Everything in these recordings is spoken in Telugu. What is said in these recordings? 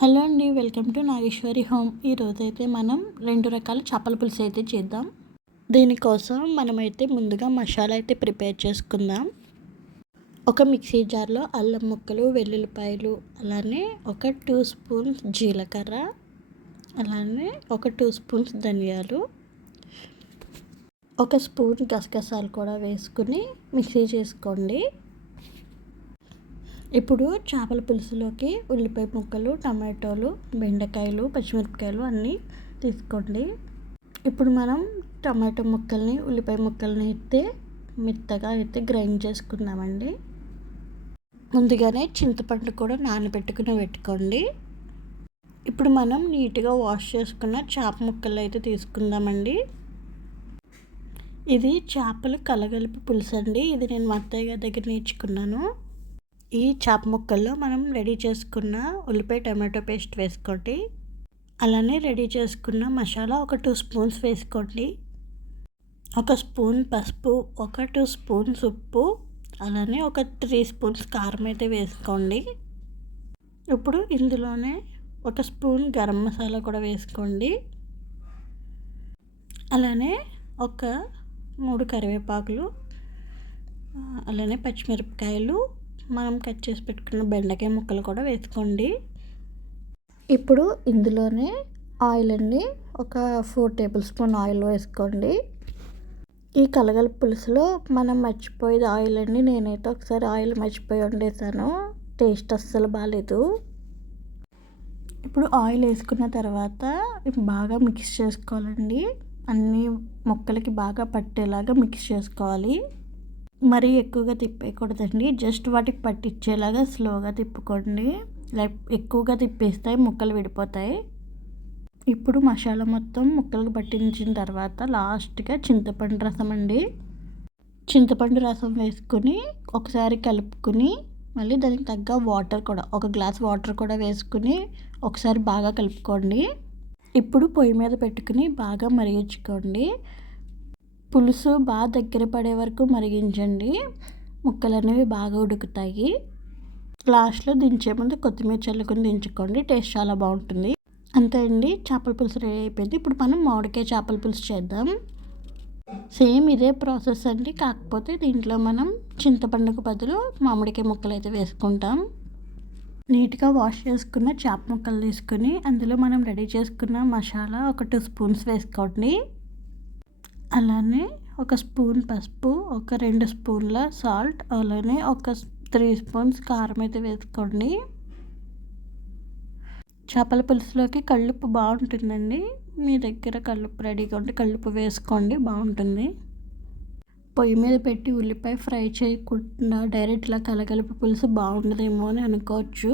హలో అండి, వెల్కమ్ టు నాగేశ్వరి హోమ్. ఈరోజైతే మనం 2 రకాల చేపల పులుసు అయితే చేద్దాం. దీనికోసం మనమైతే ముందుగా మసాలా అయితే ప్రిపేర్ చేసుకుందాం. ఒక మిక్సీ జార్లో అల్లం ముక్కలు, వెల్లుల్లిపాయలు, అలానే ఒక 2 స్పూన్స్ జీలకర్ర, అలానే ఒక 2 స్పూన్స్ ధనియాలు, ఒక స్పూన్ గసగసాలు కూడా వేసుకుని మిక్సీ చేసుకోండి. ఇప్పుడు చేపల పులుసులోకి ఉల్లిపాయ ముక్కలు, టమాటోలు, బెండకాయలు, పచ్చిమిరపకాయలు అన్నీ తీసుకోండి. ఇప్పుడు మనం టమాటో ముక్కల్ని, ఉల్లిపాయ ముక్కల్ని అయితే మెత్తగా అయితే గ్రైండ్ చేసుకుందామండి. ముందుగానే చింతపండు కూడా నానబెట్టుకుని పెట్టుకోండి. ఇప్పుడు మనం నీట్గా వాష్ చేసుకున్న చేప ముక్కలు అయితే తీసుకుందామండి. ఇది చేపలు కలగలుపు పులుసు అండి. ఇది నేను మా అత్తయ్య గారి దగ్గర నేర్చుకున్నాను. ఈ చేప ముక్కల్లో మనం రెడీ చేసుకున్న ఉల్లిపాయ టమాటో పేస్ట్ వేసుకోండి. అలానే రెడీ చేసుకున్న మసాలా ఒక 2 స్పూన్స్ వేసుకోండి. ఒక స్పూన్ పసుపు, ఒక 2 స్పూన్స్ ఉప్పు, అలానే ఒక 3 స్పూన్స్ కారం అయితే వేసుకోండి. ఇప్పుడు ఇందులోనే ఒక స్పూన్ గరం మసాలా కూడా వేసుకోండి. అలానే ఒక 3 కరివేపాకులు, అలానే పచ్చిమిరపకాయలు, మనం కట్ చేసి పెట్టుకున్న బెండకాయ ముక్కలు కూడా వేసుకోండి. ఇప్పుడు ఇందులోనే ఆయిల్ అండి, ఒక 4 టేబుల్ స్పూన్ ఆయిల్ వేసుకోండి. ఈ కలగలుపు పులుసులో మనం మర్చిపోయేది ఆయిల్ అండి. నేనైతే ఒకసారి ఆయిల్ మర్చిపోయి వండేసాను, టేస్ట్ అస్సలు బాగాలేదు. ఇప్పుడు ఆయిల్ వేసుకున్న తర్వాత బాగా మిక్స్ చేసుకోవాలండి. అన్ని ముక్కలకి బాగా పట్టేలాగా మిక్స్ చేసుకోవాలి. మరీ ఎక్కువగా తిప్పేయకూడదండి, జస్ట్ వాటికి పట్టించేలాగా స్లోగా తిప్పుకోండి. ఎక్కువగా తిప్పేస్తే ముక్కలు విడిపోతాయి. ఇప్పుడు మసాలా మొత్తం ముక్కలకు పట్టించిన తర్వాత లాస్ట్గా చింతపండు రసం అండి. చింతపండు రసం వేసుకుని ఒకసారి కలుపుకుని మళ్ళీ దానికి తగ్గ వాటర్ కూడా, 1 గ్లాస్ వాటర్ కూడా వేసుకుని ఒకసారి బాగా కలుపుకోండి. ఇప్పుడు పొయ్యి మీద పెట్టుకుని బాగా మరిగించుకోండి. పులుసు బాగా దగ్గర పడే వరకు మరిగించండి. ముక్కలు అనేవి బాగా ఉడుకుతాయి. లాస్ట్లో దించే ముందు కొత్తిమీర చల్లుకొని దించుకోండి, టేస్ట్ చాలా బాగుంటుంది. అంతే అండి, చేపల పులుసు రెడీ అయిపోయింది. ఇప్పుడు మనం మామిడికాయ చేపల పులుసు చేద్దాం. సేమ్ ఇదే ప్రాసెస్ అండి, కాకపోతే దీంట్లో మనం చింతపండుకు బదులు మామిడికాయ ముక్కలు అయితే వేసుకుంటాం. నీట్గా వాష్ చేసుకున్న చేప ముక్కలు తీసుకుని అందులో మనం రెడీ చేసుకున్న మసాలా ఒక 2 స్పూన్స్ వేసుకోండి. అలానే ఒక స్పూన్ పసుపు, ఒక 2 స్పూన్ల సాల్ట్, అలానే ఒక 3 స్పూన్స్ కారం అయితే వేసుకోండి. చేపల పులుసులోకి కల్లుప్పు బాగుంటుందండి. మీ దగ్గర కల్లుప్పు రెడీగా ఉంటే కల్లుప్పు వేసుకోండి, బాగుంటుంది. పొయ్యి మీద పెట్టి ఉల్లిపాయ ఫ్రై చేయకుండా డైరెక్ట్ ఇలా కలగలుపు పులుసు బాగుండదేమో అని అనుకోవచ్చు.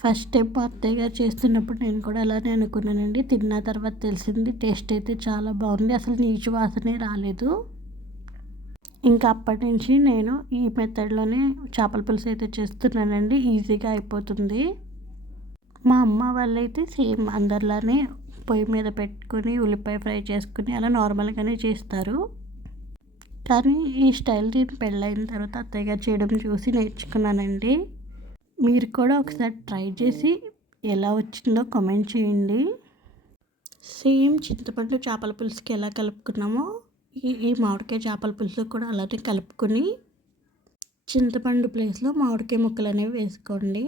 ఫస్ట్ టైం మా అత్తయ్య గారు చేస్తున్నప్పుడు నేను కూడా అలానే అనుకున్నానండి. తిన్న తర్వాత తెలిసింది, టేస్ట్ అయితే చాలా బాగుంది, అసలు నీచు వాసనే రాలేదు. ఇంకా అప్పటి నుంచి నేను ఈ మెథడ్లోనే చేపల పులుసు అయితే చేస్తున్నానండి. ఈజీగా అయిపోతుంది. మా అమ్మ వాళ్ళైతే సేమ్ అందరిలానే పొయ్యి మీద పెట్టుకొని ఉల్లిపాయ ఫ్రై చేసుకుని అలా నార్మల్గానే చేస్తారు. కానీ ఈ స్టైల్ నేను పెళ్ళైన తర్వాత అత్తయ్య గారు చేయడం చూసి నేర్చుకున్నానండి. మీరు కూడా ఒకసారి ట్రై చేసి ఎలా వచ్చిందో కామెంట్ చేయండి. సేమ్ చింతపండు చేపల పులుసుకి ఎలా కలుపుకున్నామో ఈ మామిడికాయ చేపల పులుసు కూడా అలానే కలుపుకొని చింతపండు ప్లేస్లో మామిడికాయ ముక్కలు అనేవి వేసుకోండి.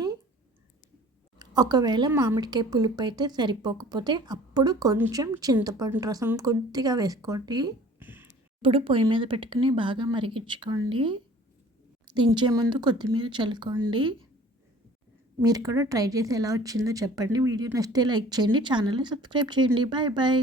ఒకవేళ మామిడికాయ పులుపు అయితే సరిపోకపోతే అప్పుడు కొంచెం చింతపండు రసం కొద్దిగా వేసుకోండి. ఇప్పుడు పొయ్యి మీద పెట్టుకుని బాగా మరిగించుకోండి. దించే ముందు కొత్తిమీర చల్లుకోండి. మీరు కూడా ట్రై చేసి ఎలా వచ్చిందో చెప్పండి. వీడియో నచ్చితే లైక్ చేయండి, ఛానల్ని సబ్స్క్రైబ్ చేయండి. Bye bye.